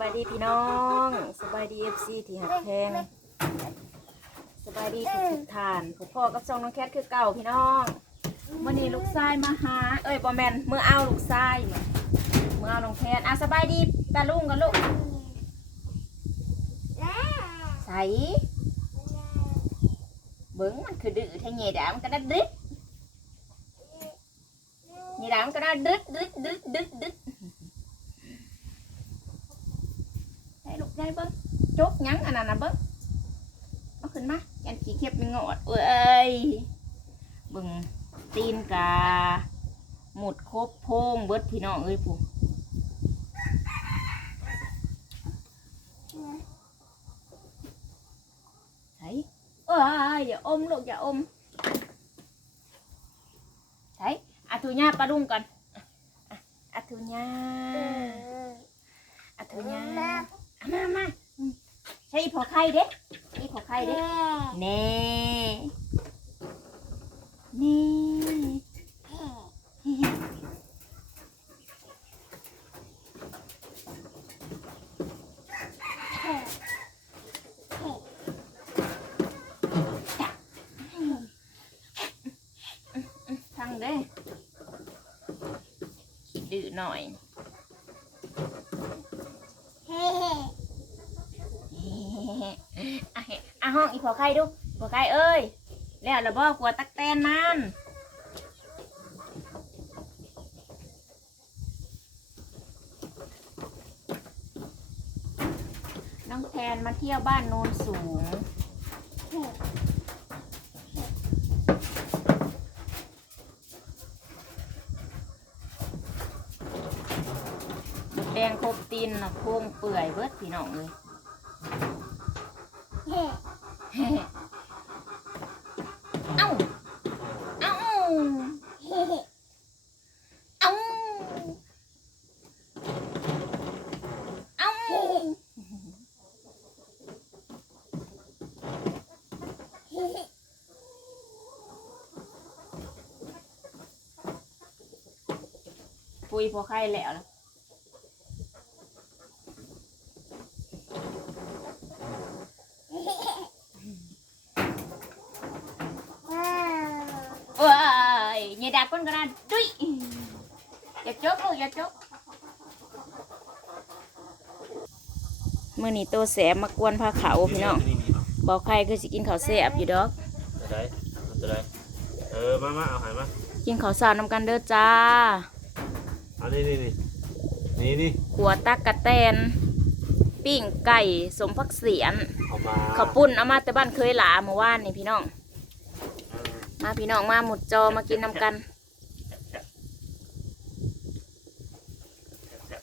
บายดีพี่น้องสบายดีเอฟซีที่หักแพงสบายดีทุกทุกๆท่านผมพ่อกับซองน้องแคทคือเก่าพี่น้องเมื่อนี้ลูกชายมาหา เอ้ยบอแมนเมื่อเอาลูกชายเมื่อเอาน้องแคทอะสบายดีตาลุงกันลูกใสเบิ้งมันคือดื้อแท้เงี้ยดามันก็ได้ดึ๊ดเงี้ยดามันก็ได้ดึ๊ดดึ๊ดดึ๊ดดึ๊ดดึ๊ด ให้ลูก ได้เบิ้งจกหยังอันนั้นนะเบิ้งเอาขึ้นมายันขี้เข็บมันงอดเอ้ยเบิ้งตีนกาหมุดครบโพงเบิดพี่น้องเอ้ยผู้ใช่เอ้ยอย่าอมลูกอย่าอมใช่อาทุญาปลาดุงก่อนอะอะอาทุญาอาทุญา เอามามาอืมใช่อีพอไข่เด้อีพอไข่เด้ เน่เน่ทางเด้ขี้ดื้อหน่อย อะเห็นอะห้องอีพอไข่ดูพอไข่เอ้ย แล้วระบอกลัวตักแตนมันน้องแทนมาเที่ยวบ้านโนนสูง แดงครบตีนนะโค้งเปื่อยเบิดพี่น้องเลย เอ้า เอ้า เอ้า เอ้า ปุยพอไข่แล้วล่ะ เอ้ ยอย่าด่าคนกระดานดุยอย่าจกลูกอย่าจกมื่อนี้โตแสบมากวนผ้าขาวพี่น้องนี่นี่บอกใครคือสิกินข้าวแซ่บอยู่ดอกเอาได้เอาได้เออมามาเอาหายมากินข้าวสารนำกันเด้อจ้าเอานี่นี่นี่นี่นี่ขัวตักกะแตนปิ้งไก่สมพักเสียนเอามาข้าวปุ้นเอามาแต่บ้านเคยหลาเมื่อวานนี่พี่น้องเออ มาพี่น้องมาหมุดจอมากินนำกันแซ่บแซ่บ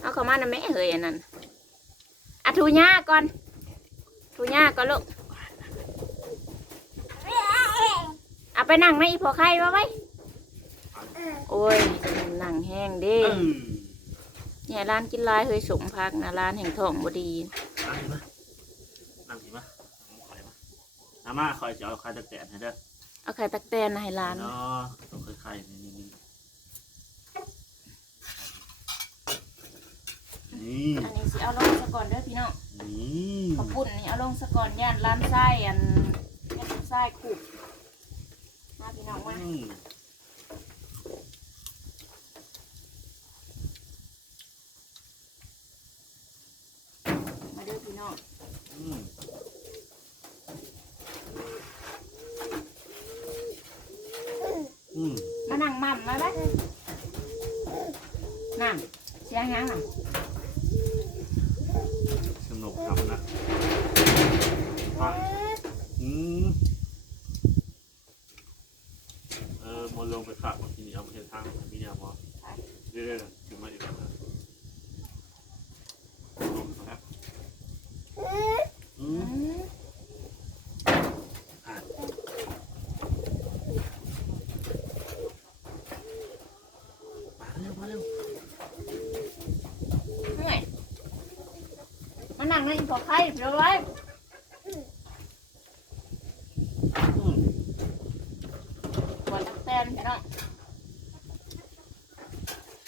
เอาเข้ามานะแม่เฮยอันนั้นอะทูญ่าก่อน ทูญ่าก่อนลูกเอาไปนั่งในอีพอไข่มาไว้ โอ้ยนั่งแห้งเด้เออเนี่ยร้านกินลายเฮยสมพักนะร้านแห่งทองบดี นั่งสิมานั่งสิมาเอาข่อยมาเอามาคอยจะเอาไข่ตะแกรงให้เด้อเอาไข่ตักแตนมาให้ร้าน เนาะต้องไข่ไข่นี่นี่นี่นี่อันนี้สิเอาลงสะก่อนเด้อพี่น้องนี่ขาวปุ่นนี่เอาลงสะก่อนย่านร้านไส้อันย่านไส้ขุบมาพี่น้องมาอืมมาเด้อพี่น้องอืม อืมมานั่งมั่มมาได้อนั่งเสียงหยังน่ะสนุกทำนะฟังอืมเออมนลงไปฝากมาทีนี้เอาไปเห็นทางพี่ยามอเรื่อยๆถึงมาอีกแล้วนะลงครับอื อื ม ม อะมาเร็วมาเร็ว เหนื่อยมานั่ง ในพอไข่เดี๋ยวไว้อืมก่อนตักแตนพี่น้อง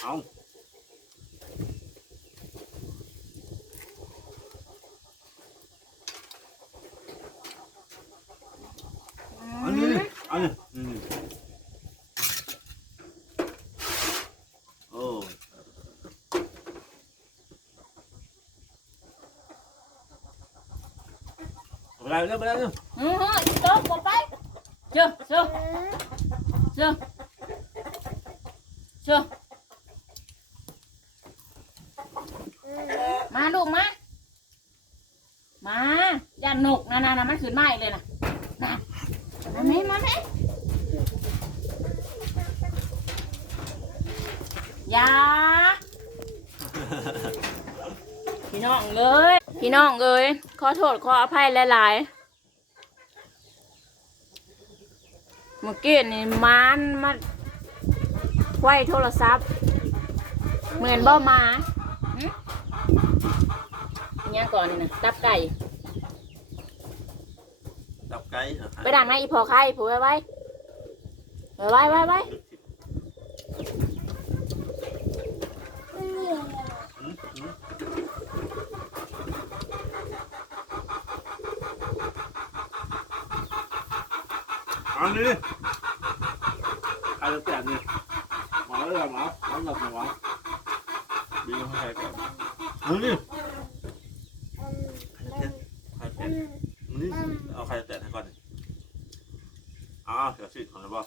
เอา ไปเร็วไปเร็วเร็วอือฮะโต๊ะกดไปเชื่อเชื่อเชื่อเชื่อมาลูกมา มาอย่าหนกนะนะนะมันขึ้นมาอีกเลยนะนะมาไหมมาไหมอย่า พี่น้องเอ้ยพี่น้องเอ้ยขอโทษขออภัยหลายๆเมื่อกี้นี่มานมาไหวโทรศัพท์ เหมือนบ่มาหึอิหยังก่อนนี่นะตับไก่ดับไกด์เหรอไปดังนะอีพอไข่ผูไว้ไว้ไว้ไว้ไว้อื เอาดิใครจะแตะเนี่ยหมอเลยหมอหมอหลับหมอดีกว่าใครก่อนเอาดิใครจะแตะใครเป็นนี่เอาใครจะแตะให้ก่อนดิอ้าวเดี๋ยวสิของอะไรบ้าง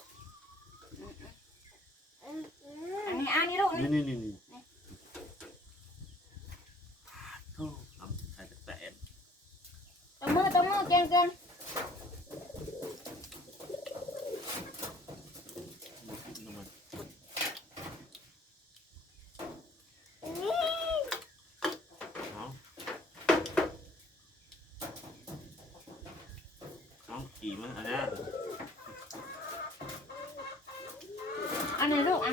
อันนี้อันนี้ลูกนี่ นี่นี่นี่นี่โอ้ทำใครจะแตะ ตบมือตบมือเก่งเก่ง น้ำมันเอาน้องขี่มันอันเนี้ย อะ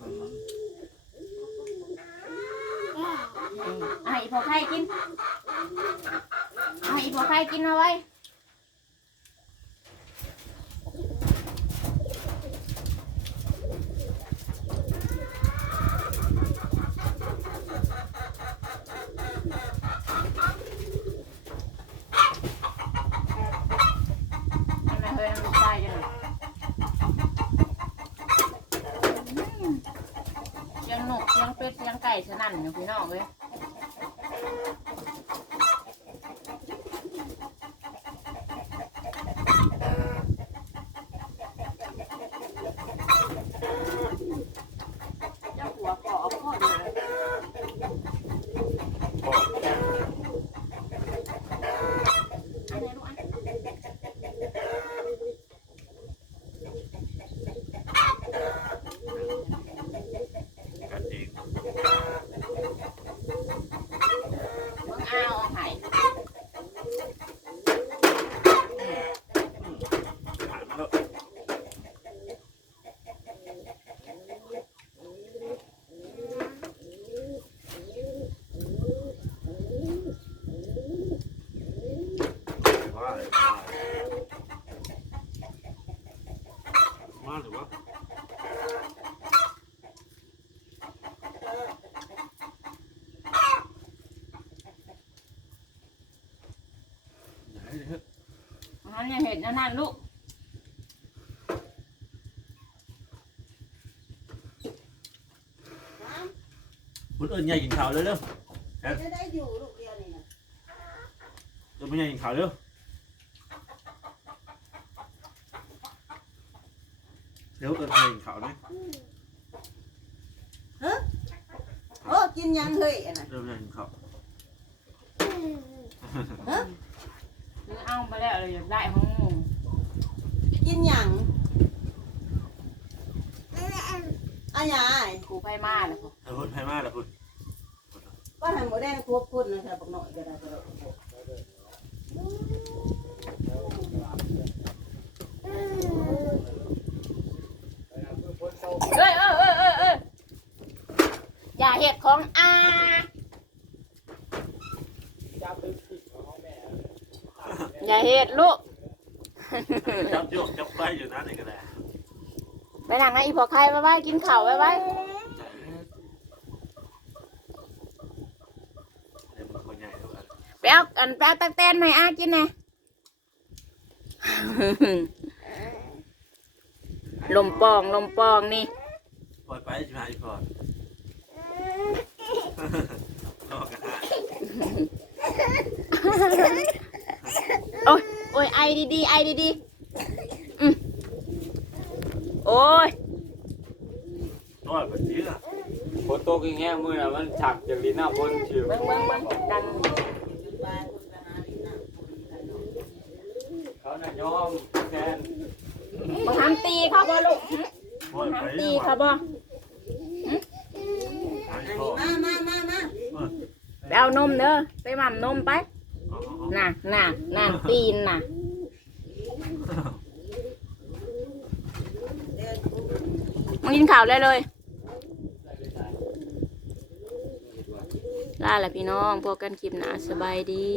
อืมอะอีพอไข่กินอะอีพอไข่กินเอาไว้ อันนั้นเฮ้ยมันตายจังเลยอืมเสียังหนกเสียังเป็ดเสียังไก่สนั่นอยู่พี่น้องเลยเจ้าหัวขอพ่อเลย พ่อ อันไหนลูกอัน กันเอง มึง เอาเอาไข่ หายมาแล้ว ว่าอะไรว่าหรือว่าไหนเถอะ อั นนี้เห็ดนั่นนั่นลูกคุณเอิญใหญ่กินข้าวเลยเร็วจะได้อยู่ลูกเดียวนี่นะเอิญไม่ใหญ่กินข้าวเร็วเร็วเอิญใหญ่กินข้าวไหมโอ้กินยังเฮ้ยอันน่ะเร็วใหญ่กินข้าวคือเอาไปแล้วเลยอยากได้ของหมู กินยังอันยายกูไปมาแล้วพอเออพูดไพมากเลยพูดว่าทางหมูแดงครบคุณนะครับบอกหน่อยก็ได้ก็ได้เอ้ยเอ้ยเอ้ยเอ้ยเอ้ยอย่าเห็ดของอาอย่าเห็ดลูก จับโยกจับไปอยู่นะนี่ก็ได้ไปหนังนะอีพอใครไปไว้กินข้าวไปไว้เดี๋ยวมันคนใหญ่ด้วยกันไปเอากันแป๊บตักแตนให้อากินแน่ลมปองลมปองนี่ปล่อยไปชิบหายก่อนรอกันฮะโอ้ย โอ้ยไอดีๆไอดีๆอืมโอ้ยน้อยกว่าจีน่ะฝนตกอย่างเงี้ยมือน่ะมันฉักจากดินหน้าบนชิวเบิ้งเบิ้งเบิ้งดันปลาคุณไปหาดินน้ำคุณกันเนาะเขาน่ะยอมแทนมาทำตีเขาบ่ลูกหึน้อยไปทำตีเขาบ่อันนี้มามามามาไปเอานมเด้อไปหม่ำนมไป น่ะน่ะน่ะตีนน่ะเดินมากินข้าวได้เลยลาละพี่น้องพวกกันคลิปหนาสบายดี